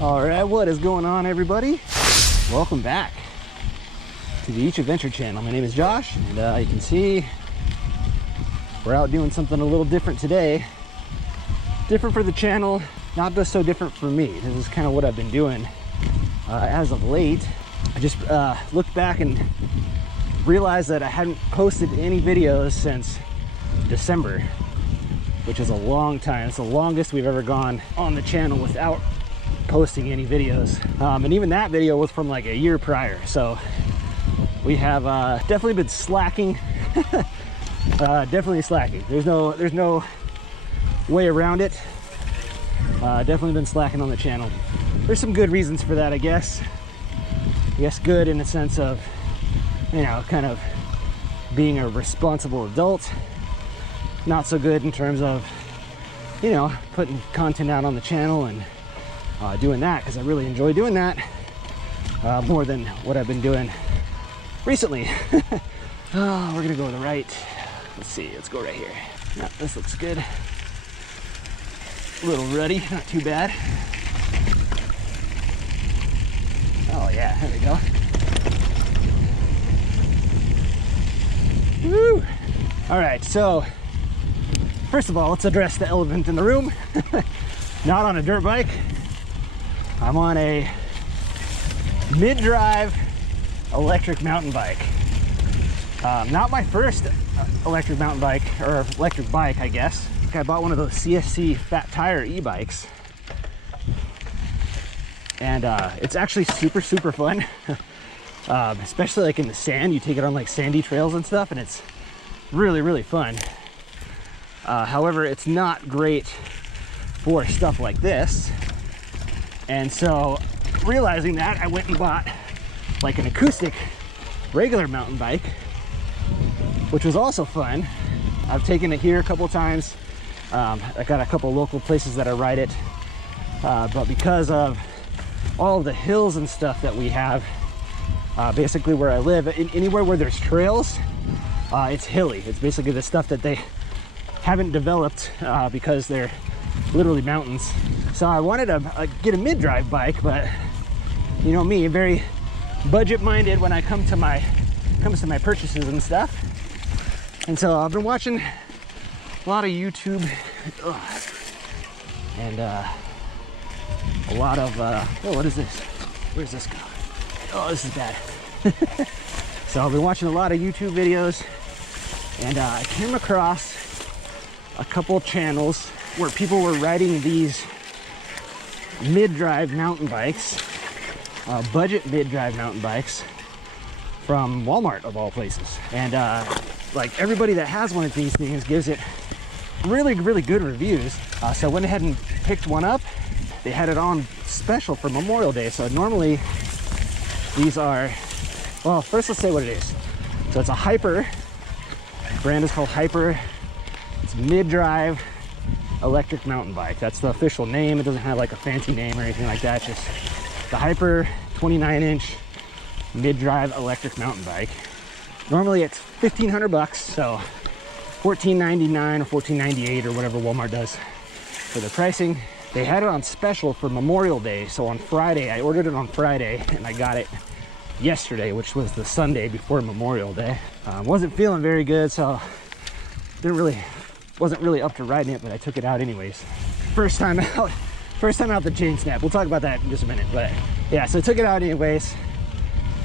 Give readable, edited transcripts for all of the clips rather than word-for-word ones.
All right, what is going on, everybody? Welcome back to the Each Adventure channel. My name is Josh, and you can see we're out doing something a little different today. Different for the channel, not just so different for me. This is kind of what I've been doing as of late. I just looked back and realized that I hadn't posted any videos since December, which is a long time. It's the longest we've ever gone on the channel without posting any videos, and even that video was from like a year prior. So we have definitely been slacking. Definitely slacking. There's no way around it. Definitely been slacking on the channel. There's some good reasons for that, I guess. Good in the sense of, you know, kind of being a responsible adult. Not so good in terms of, you know, putting content out on the channel and doing that, because I really enjoy doing that more than what I've been doing recently. Oh, we're gonna go to the right. Let's see, let's go right here. Yeah, this looks good. A little ruddy, not too bad. Oh yeah, there we go. Woo! All right, so first of all, let's address the elephant in the room. Not on a dirt bike. I'm on a mid-drive electric mountain bike. Not my first electric mountain bike, or electric bike, I guess. I bought one of those CSC fat tire e-bikes, and it's actually super fun. Especially like in the sand. You take it on like sandy trails and stuff, and it's really fun. However, it's not great for stuff like this. And so, realizing that, I went and bought like an acoustic regular mountain bike, which was also fun. I've taken it here a couple times. I got a couple local places that I ride it, but because of all of the hills and stuff that we have, basically where I live, anywhere where there's trails, it's hilly. It's basically the stuff that they haven't developed because they're literally mountains. So I wanted to get a mid-drive bike, but you know me, very budget-minded when it comes to my purchases and stuff. And so I've been watching a lot of YouTube, and a lot of oh, what is this? Where's this go? Oh, this is bad. So I've been watching a lot of YouTube videos, and I came across a couple channels where people were riding these mid-drive mountain bikes, budget mid-drive mountain bikes from Walmart of all places. And like everybody that has one of these things gives it really good reviews. So I went ahead and picked one up. They had it on special for Memorial Day. So normally these are, well, first let's say what it is. So it's a Hyper. The brand is called Hyper. It's mid-drive electric mountain bike. That's the official name. It doesn't have like a fancy name or anything like that. It's just the Hyper 29-inch mid-drive electric mountain bike. Normally it's $1,500, so $14.99 or $14.98 or whatever Walmart does for the pricing. They had it on special for Memorial Day, so on Friday, I ordered it on Friday and I got it yesterday, which was the Sunday before Memorial Day. Wasn't feeling very good, so wasn't really up to riding it, but I took it out anyways. First time out the chain snap. We'll talk about that in just a minute, but yeah, so I took it out anyways.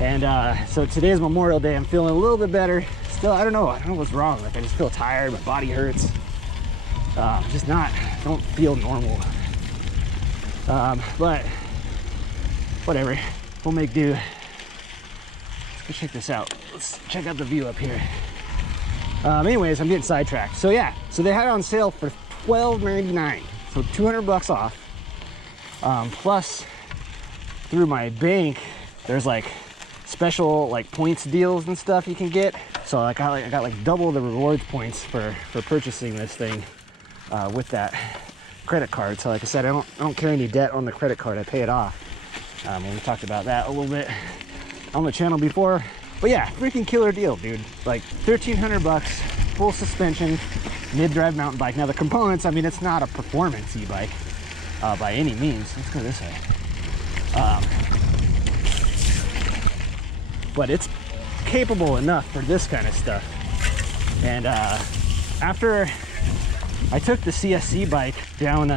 And so today's Memorial Day. I'm feeling a little bit better. Still, I don't know what's wrong. Like I just feel tired, my body hurts. Don't feel normal. But whatever, we'll make do. Let's go check this out. Let's check out the view up here. Anyways, I'm getting sidetracked. So yeah, so they had it on sale for $12.99, so $200 off. Plus, through my bank, there's like special like points deals and stuff you can get. So I got like double the rewards points for purchasing this thing with that credit card. So like I said, I don't carry any debt on the credit card. I pay it off. And we talked about that a little bit on the channel before. But yeah, freaking killer deal, dude. Like $1,300, full suspension, mid-drive mountain bike. Now the components, I mean, it's not a performance e-bike by any means. Let's go this way. But it's capable enough for this kind of stuff. And after I took the CSC bike down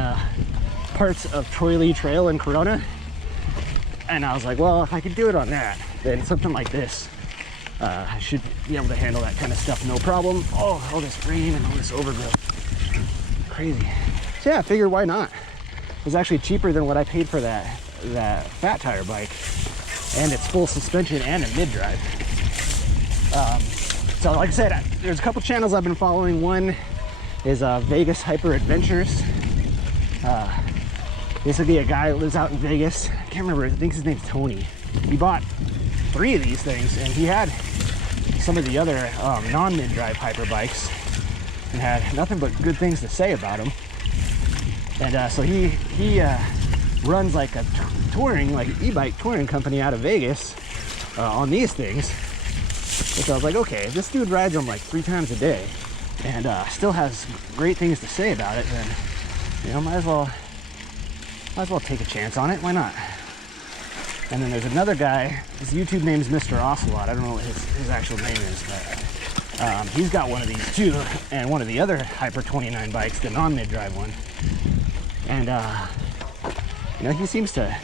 parts of Troy Lee Trail in Corona, and I was like, well, if I could do it on that, then something like this, I should be able to handle that kind of stuff no problem. Oh, all this rain and all this overgrowth. Crazy. So yeah, I figured why not? It was actually cheaper than what I paid for that fat tire bike, and it's full suspension and a mid-drive. So like I said, there's a couple channels I've been following. One is Vegas Hyper Adventures. Basically a guy that lives out in Vegas. I can't remember, I think his name's Tony. He bought 3 of these things, and he had some of the other non-mid-drive hyper bikes and had nothing but good things to say about them. And so he runs like a touring, like e-bike touring company out of Vegas on these things. Which I was like, okay, if this dude rides them like 3 times a day and still has great things to say about it, then, you know, might as well take a chance on it. Why not? And then there's another guy, his YouTube name is Mr. Ocelot. I don't know what his actual name is, but he's got one of these too, and one of the other Hyper 29 bikes, the non-mid-drive one. And you know, he seems to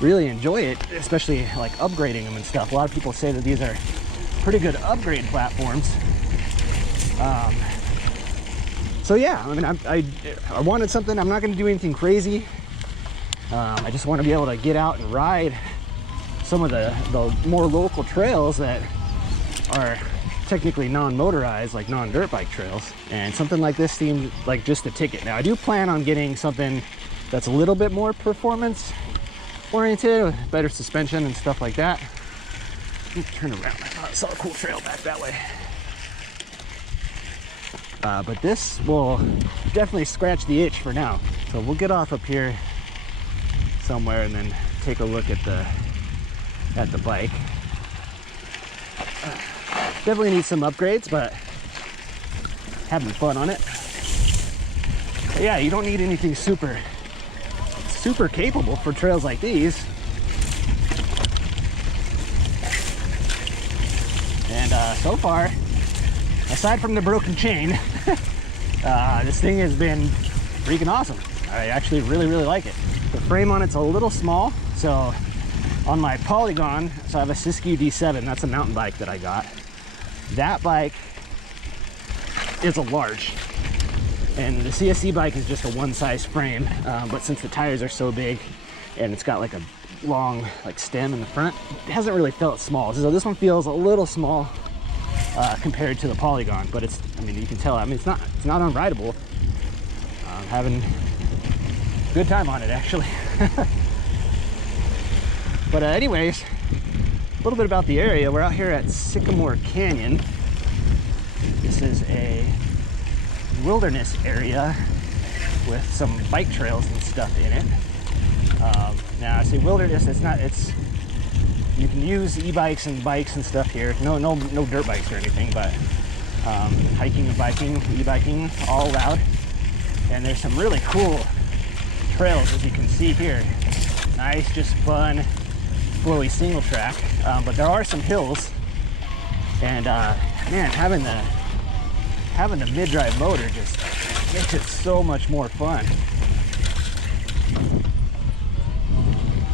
really enjoy it, especially like upgrading them and stuff. A lot of people say that these are pretty good upgrade platforms. So yeah, I mean, I wanted something. I'm not going to do anything crazy. I just want to be able to get out and ride some of the more local trails that are technically non-motorized, like non-dirt bike trails. And something like this seemed like just a ticket. Now I do plan on getting something that's a little bit more performance oriented with better suspension and stuff like that. Turn around, I thought I saw a cool trail back that way. But this will definitely scratch the itch for now. So we'll get off up here somewhere and then take a look at the bike. Definitely needs some upgrades, but having fun on it. But yeah, you don't need anything super capable for trails like these. And so far, aside from the broken chain, this thing has been freaking awesome. I actually really like it. The frame on it's a little small, so on my Polygon, so I have a Siskiyou D7, that's a mountain bike that I got. That bike is a large, and the CSC bike is just a one size frame, but since the tires are so big and it's got like a long like stem in the front, it hasn't really felt small. So this one feels a little small compared to the Polygon, but it's, I mean, you can tell, I mean, it's not unrideable. I'm having a good time on it, actually. But anyways, a little bit about the area. We're out here at Sycamore Canyon. This is a wilderness area with some bike trails and stuff in it. Now I say wilderness, you can use e-bikes and bikes and stuff here. No dirt bikes or anything, but hiking and biking, e-biking, all allowed. And there's some really cool trails, as you can see here. Nice, just fun, flowy single track. But there are some hills, and man, having the mid-drive motor just makes it so much more fun.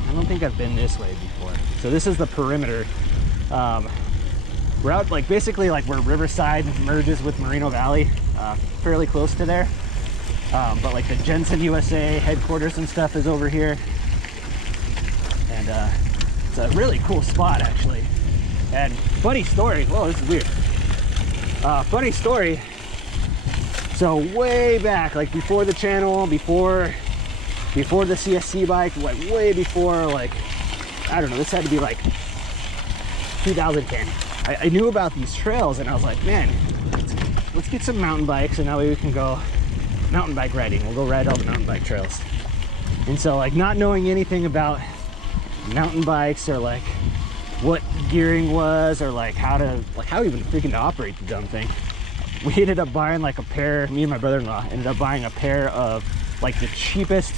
I don't think I've been this way before. So this is the perimeter. We're out like basically like where Riverside merges with Moreno Valley, fairly close to there. But like the Jensen USA headquarters and stuff is over here. And it's a really cool spot actually. And funny story, whoa, this is weird. Funny story. So way back, like before the channel, before the CSC bike, like way before, like, I don't know, this had to be like 2010. I knew about these trails and I was like, man, let's get some mountain bikes and that way we can go mountain bike riding. We'll go ride all the mountain bike trails. And so like not knowing anything about mountain bikes or like what gearing was or like how even freaking to operate the dumb thing, we ended up buying like a pair, me and my brother-in-law ended up buying a pair of like the cheapest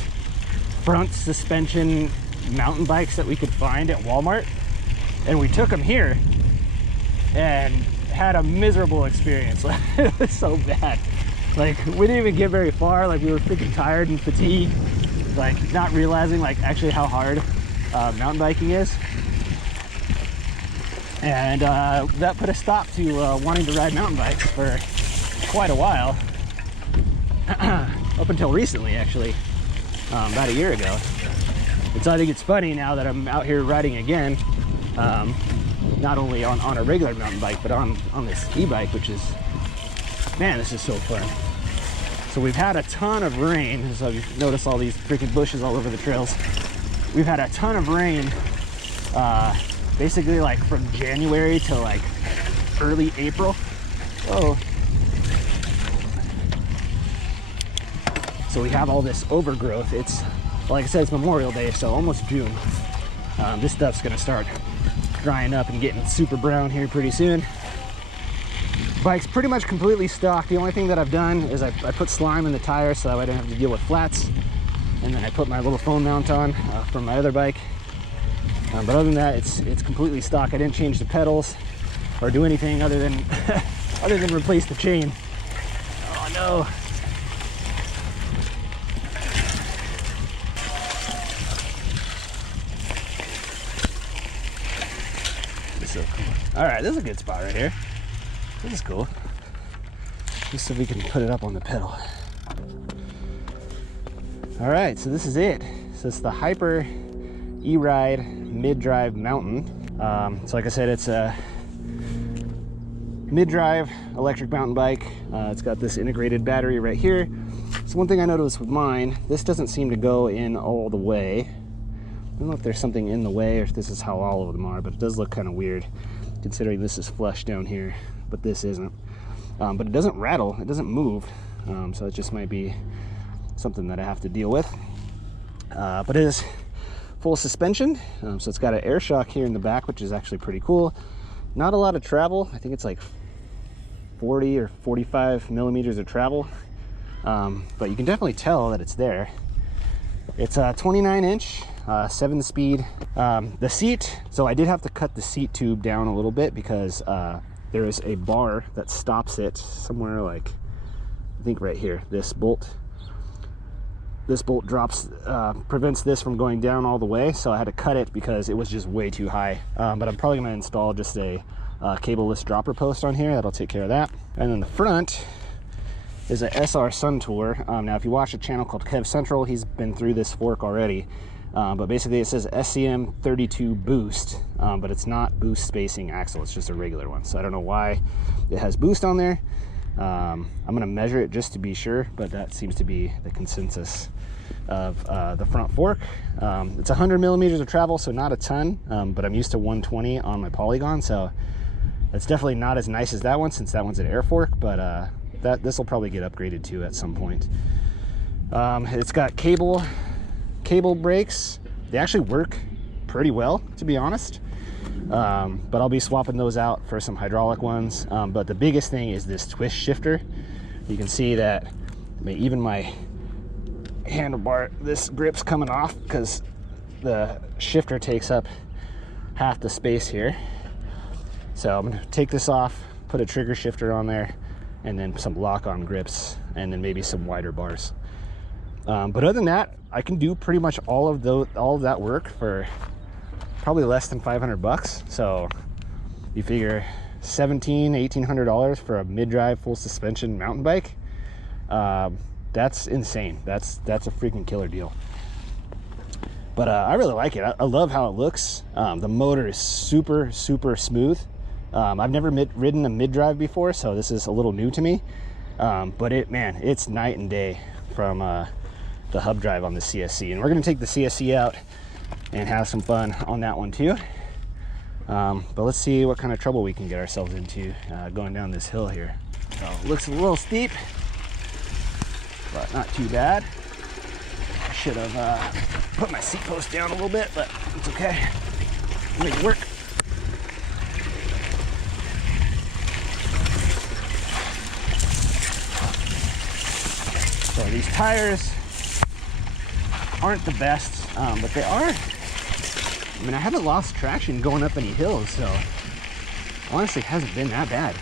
front suspension mountain bikes that we could find at Walmart, and we took them here and had a miserable experience. It was so bad. Like, we didn't even get very far. Like, we were freaking tired and fatigued, like not realizing like actually how hard mountain biking is. And that put a stop to wanting to ride mountain bikes for quite a while. Up until recently, actually, about a year ago. And so I think it's funny now that I'm out here riding again, not only on a regular mountain bike, but on this e-bike, which is, man, this is so fun. So we've had a ton of rain. So you notice all these freaking bushes all over the trails. We've had a ton of rain, basically like from January to like early April. Oh. So we have all this overgrowth. It's, like I said, it's Memorial Day, so almost June. This stuff's gonna start drying up and getting super brown here pretty soon. Bike's pretty much completely stock. The only thing that I've done is I put slime in the tires so that I don't have to deal with flats. And then I put my little phone mount on from my other bike. But other than that, it's completely stock. I didn't change the pedals or do anything other than other than replace the chain. Oh no. So cool. All right, this is a good spot right here. This is cool. Just so we can put it up on the pedal. All right, so this is it. So it's the Hyper E-Ride mid-drive mountain. So like I said, it's a mid-drive electric mountain bike. It's got this integrated battery right here. So one thing I noticed with mine, this doesn't seem to go in all the way. I don't know if there's something in the way or if this is how all of them are, but it does look kind of weird considering this is flush down here, but this isn't. But it doesn't rattle, it doesn't move. So it just might be something that I have to deal with. But it is full suspension. So it's got an air shock here in the back, which is actually pretty cool. Not a lot of travel. I think it's like 40 or 45 millimeters of travel. But you can definitely tell that it's there. It's a 29-inch, 7-speed. The seat, so I did have to cut the seat tube down a little bit because there is a bar that stops it somewhere, like I think right here. This bolt drops, prevents this from going down all the way, so I had to cut it because it was just way too high. But I'm probably going to install just a cableless dropper post on here. That'll take care of that. And then the front is a SR Suntour. Now if you watch a channel called Kev Central, he's been through this fork already. But basically it says SCM 32 boost, but it's not boost spacing axle, it's just a regular one. So I don't know why it has boost on there. I'm gonna measure it just to be sure, but that seems to be the consensus of the front fork. It's 100 millimeters of travel, so not a ton, but I'm used to 120 on my Polygon, so it's definitely not as nice as that one since that one's an air fork, but this will probably get upgraded to at some point. It's got cable brakes. They actually work pretty well, to be honest. But I'll be swapping those out for some hydraulic ones. But the biggest thing is this twist shifter. You can see that, I mean, even my handlebar, this grip's coming off because the shifter takes up half the space here. So I'm gonna take this off, put a trigger shifter on there, and then some lock-on grips, and then maybe some wider bars. But other than that, I can do pretty much all of that work for probably less than 500 bucks. So you figure $1,800 for a mid-drive full suspension mountain bike. That's insane. That's a freaking killer deal. But I really like it. I love how it looks. The motor is super smooth. I've never ridden a mid-drive before, so this is a little new to me. But it's night and day from the hub drive on the CSC. And we're gonna take the CSC out and have some fun on that one too. But let's see what kind of trouble we can get ourselves into going down this hill here. So it looks a little steep, but not too bad. I should have put my seat post down a little bit, but it's okay. Make it work. So these tires aren't the best, but they are I mean, I haven't lost traction going up any hills, so honestly, it hasn't been that bad.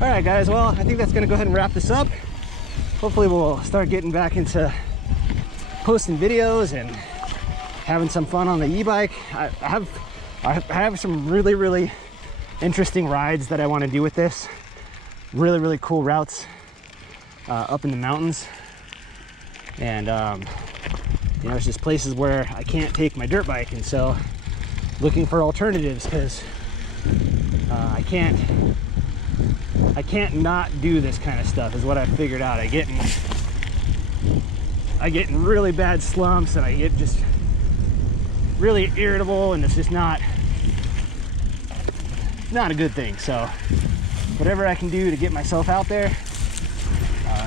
All right, guys, well, I think that's gonna go ahead and wrap this up. Hopefully we'll start getting back into posting videos and having some fun on the e-bike. I have some really interesting rides that I want to do with this. Really cool routes up in the mountains, and you know, it's just places where I can't take my dirt bike, and so looking for alternatives, because I can't not do this kind of stuff is what I figured out. I get in really bad slumps, and I get just really irritable, and it's just not a good thing. So whatever I can do to get myself out there,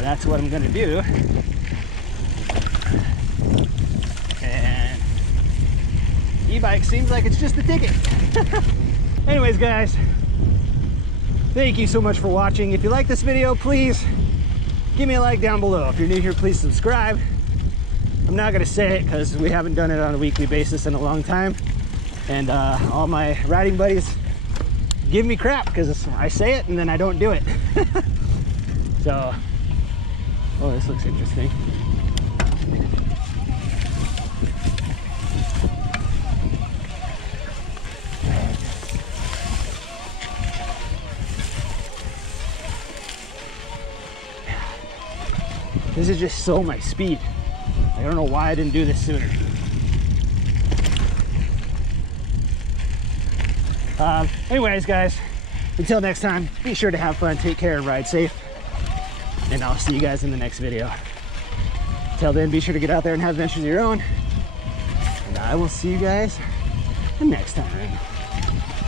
that's what I'm gonna do. And e-bike seems like it's just the ticket. Anyways, guys, thank you so much for watching. If you like this video, please give me a like down below. If you're new here, please subscribe. I'm not gonna say it because we haven't done it on a weekly basis in a long time, and all my riding buddies give me crap because I say it and then I don't do it. So, oh, this looks interesting. This is just so my speed. I don't know why I didn't do this sooner. Anyways, guys, until next time, be sure to have fun, take care, and ride safe. And I'll see you guys in the next video. Till then, be sure to get out there and have adventures of your own. And I will see you guys the next time.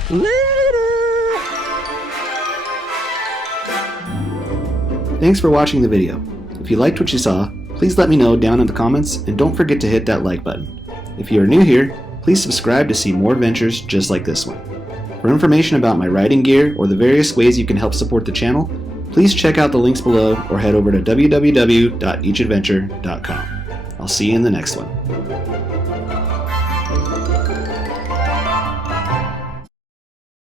Later! Thanks for watching the video. If you liked what you saw, please let me know down in the comments, and don't forget to hit that like button. If you are new here, please subscribe to see more adventures just like this one. For information about my riding gear or the various ways you can help support the channel, please check out the links below or head over to www.eachadventure.com. I'll see you in the next one.